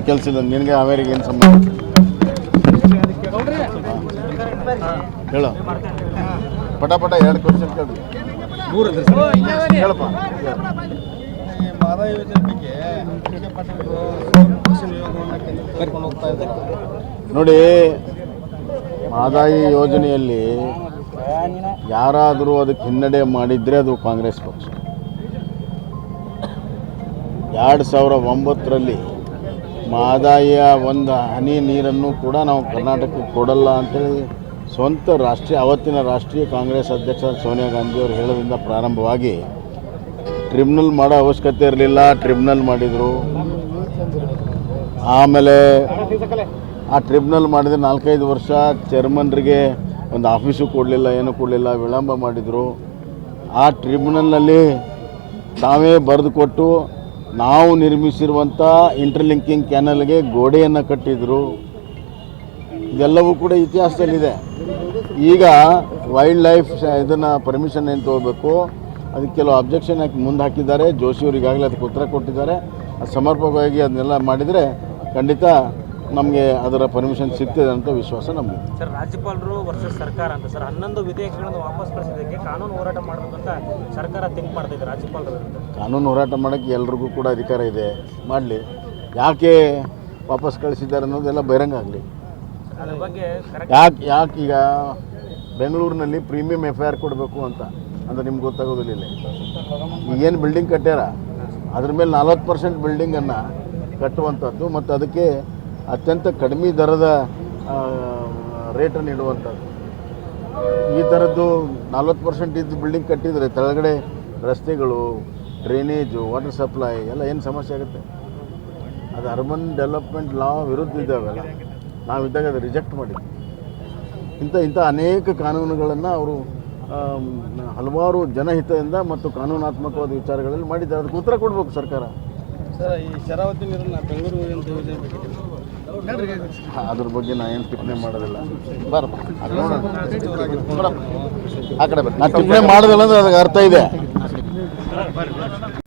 ಇದು ಕೆಲಸ ಇಲ್ಲ, ನಿನಗೆ ಅವೇರಿಗೆ ಏನು ಸಂಬಂಧ? ಹೇಳು. ಪಟ ಪಟ ಎರಡು ಕ್ವಶನ್ ನೋಡಿ ಆದಾಯ ಯೋಜನೆಯಲ್ಲಿ ಯಾರಾದರೂ ಅದಕ್ಕೆ ಹಿನ್ನಡೆ ಮಾಡಿದರೆ ಅದು ಕಾಂಗ್ರೆಸ್ ಪಕ್ಷ. ಎರಡು ಸಾವಿರ ಒಂಬತ್ತರಲ್ಲಿ ಆದಾಯ ಒಂದು ಹನಿ ನೀರನ್ನು ಕೂಡ ನಾವು ಕರ್ನಾಟಕಕ್ಕೆ ಕೊಡಲ್ಲ ಅಂತೇಳಿ ಸ್ವಂತ ರಾಷ್ಟ್ರೀಯ ಅವತ್ತಿನ ರಾಷ್ಟ್ರೀಯ ಕಾಂಗ್ರೆಸ್ ಅಧ್ಯಕ್ಷ ಸೋನಿಯಾ ಗಾಂಧಿಯವರು ಹೇಳೋದ್ರಿಂದ ಪ್ರಾರಂಭವಾಗಿ ಟ್ರಿಬ್ಯುನಲ್ ಮಾಡೋ ಅವಶ್ಯಕತೆ ಇರಲಿಲ್ಲ ಟ್ರಿಬ್ಯುನಲ್ ಮಾಡಿದರು. ಆಮೇಲೆ ಆ ಟ್ರಿಬ್ಯುನಲ್ ಮಾಡಿದ ನಾಲ್ಕೈದು ವರ್ಷ ಚೇರ್ಮನ್ರಿಗೆ ಒಂದು ಆಫೀಸು ಕೊಡಲಿಲ್ಲ, ಏನೂ ಕೊಡಲಿಲ್ಲ, ವಿಳಂಬ ಮಾಡಿದರು. ಆ ಟ್ರಿಬ್ಯುನಲ್ನಲ್ಲಿ ತಾವೇ ಬರೆದು ಕೊಟ್ಟು ನಾವು ನಿರ್ಮಿಸಿರುವಂಥ ಇಂಟರ್ಲಿಂಕಿಂಗ್ ಕ್ಯಾನಲ್ಗೆ ಗೋಡೆಯನ್ನು ಕಟ್ಟಿದರು. ಇದೆಲ್ಲವೂ ಕೂಡ ಇತಿಹಾಸದಲ್ಲಿದೆ. ಈಗ ವೈಲ್ಡ್ ಲೈಫ್ ಇದನ್ನು ಪರ್ಮಿಷನ್ ಏನು ತೊಗೋಬೇಕು ಅದಕ್ಕೆ ಕೆಲವು ಅಬ್ಜೆಕ್ಷನ್ ಹಾಕಿ ಮುಂದೆ ಹಾಕಿದ್ದಾರೆ. ಜೋಶಿಯವರು ಈಗಾಗಲೇ ಅದಕ್ಕೆ ಉತ್ತರ ಕೊಟ್ಟಿದ್ದಾರೆ. ಸಮರ್ಪಕವಾಗಿ ಅದನ್ನೆಲ್ಲ ಮಾಡಿದರೆ ಖಂಡಿತ ನಮಗೆ ಅದರ ಪರ್ಮಿಷನ್ ಸಿಗ್ತದೆ ಅಂತ ವಿಶ್ವಾಸ ನಮಗೆ. ಸರ್ ರಾಜ್ಯಪಾಲರು ವರ್ಷ ಸರ್ಕಾರ ಅಂತ. ಸರ್ ಹನ್ನೊಂದು ವಿಧೇಯಕಗಳನ್ನು ವಾಪಸ್ ಕಳಿಸಿದ್ದಕ್ಕೆ ಕಾನೂನು ಹೋರಾಟ ಮಾಡಬೇಕಂತ ಸರ್ಕಾರ ತಿಂಕ್ ಮಾಡ್ತಿದೆ ರಾಜ್ಯಪಾಲರು ಕಾನೂನು ಹೋರಾಟ ಮಾಡೋಕ್ಕೆ ಎಲ್ರಿಗೂ ಕೂಡ ಅಧಿಕಾರ ಇದೆ. ಮಾಡಲಿ. ಯಾಕೆ ವಾಪಸ್ ಕಳಿಸಿದ್ದಾರೆ ಅನ್ನೋದೆಲ್ಲ ಬಹಿರಂಗ ಆಗಲಿ. ಅದ್ರ ಬಗ್ಗೆ ಕರೆಕ್ಟ್ ಯಾಕೆ ಯಾಕೆ ಈಗ ಬೆಂಗಳೂರಿನಲ್ಲಿ ಪ್ರೀಮಿಯಂ ಎಫ್ ಐ ಆರ್ ಕೊಡಬೇಕು ಅಂತ? ಅಂದರೆ ನಿಮ್ಗೆ ಗೊತ್ತಾಗೋದಿಲ್ಲ ಏನು ಈಗೇನು ಬಿಲ್ಡಿಂಗ್ ಕಟ್ಟ್ಯಾರ? ಅದ್ರ ಮೇಲೆ ನಲ್ವತ್ತು ಪರ್ಸೆಂಟ್ ಬಿಲ್ಡಿಂಗನ್ನು ಕಟ್ಟುವಂಥದ್ದು ಮತ್ತು ಅದಕ್ಕೆ ಅತ್ಯಂತ ಕಡಿಮೆ ದರದ ರೇಟನ್ನು ಇಡುವಂಥದ್ದು. ಈ ಥರದ್ದು ನಲ್ವತ್ತು ಪರ್ಸೆಂಟ್ ಇದ್ದು ಬಿಲ್ಡಿಂಗ್ ಕಟ್ಟಿದರೆ ಕೆಳಗಡೆ ರಸ್ತೆಗಳು ಡ್ರೈನೇಜು ವಾಟರ್ ಸಪ್ಲೈ ಎಲ್ಲ ಏನು ಸಮಸ್ಯೆ ಆಗುತ್ತೆ? ಅದು ಅರ್ಬನ್ ಡೆವಲಪ್ಮೆಂಟ್ ಲಾ ವಿರುದ್ಧ ಇದ್ದಾವೆಲ್ಲ ನಾವಿದ್ದಾಗ ಅದು ರಿಜೆಕ್ಟ್ ಮಾಡಿದ್ವಿ. ಇಂಥ ಇಂಥ ಅನೇಕ ಕಾನೂನುಗಳನ್ನು ಅವರು ಹಲವಾರು ಜನಹಿತದಿಂದ ಮತ್ತು ಕಾನೂನಾತ್ಮಕವಾದ ವಿಚಾರಗಳಲ್ಲಿ ಮಾಡಿದ್ದಾರೆ. ಅದಕ್ಕೆ ಉತ್ತರ ಕೊಡಬೇಕು ಸರ್ಕಾರ. ಸರ್, ಈ ಶರಾವತಿ ನೀರನ್ನು ಬೆಂಗಳೂರು ಅದ್ರ ಬಗ್ಗೆ ನಾ ಏನು ಟಿಪ್ಪಣಿ ಮಾಡೋದಿಲ್ಲ. ಬರಪ್ಪ. ಆ ಕಡೆ ಬರ್ರಿ. ಟಿಪ್ಪಣಿ ಮಾಡೋದಿಲ್ಲ ಅಂದ್ರೆ ಅದಕ್ಕೆ ಅರ್ಥ ಇದೆ.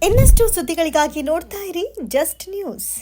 ಇನ್ನಷ್ಟು ಸುದ್ದಿಗಳಿಗಾಗಿ ನೋಡ್ತಾ ಇರಿ ಜಸ್ಟ್ ನ್ಯೂಸ್.